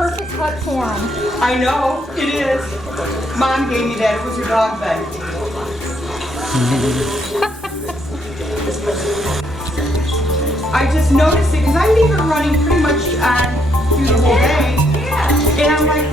perfect hut for him. I know, it is. Mom gave me that. It was her dog bed. I just noticed it because I leave her running pretty much through the whole day. And I'm like,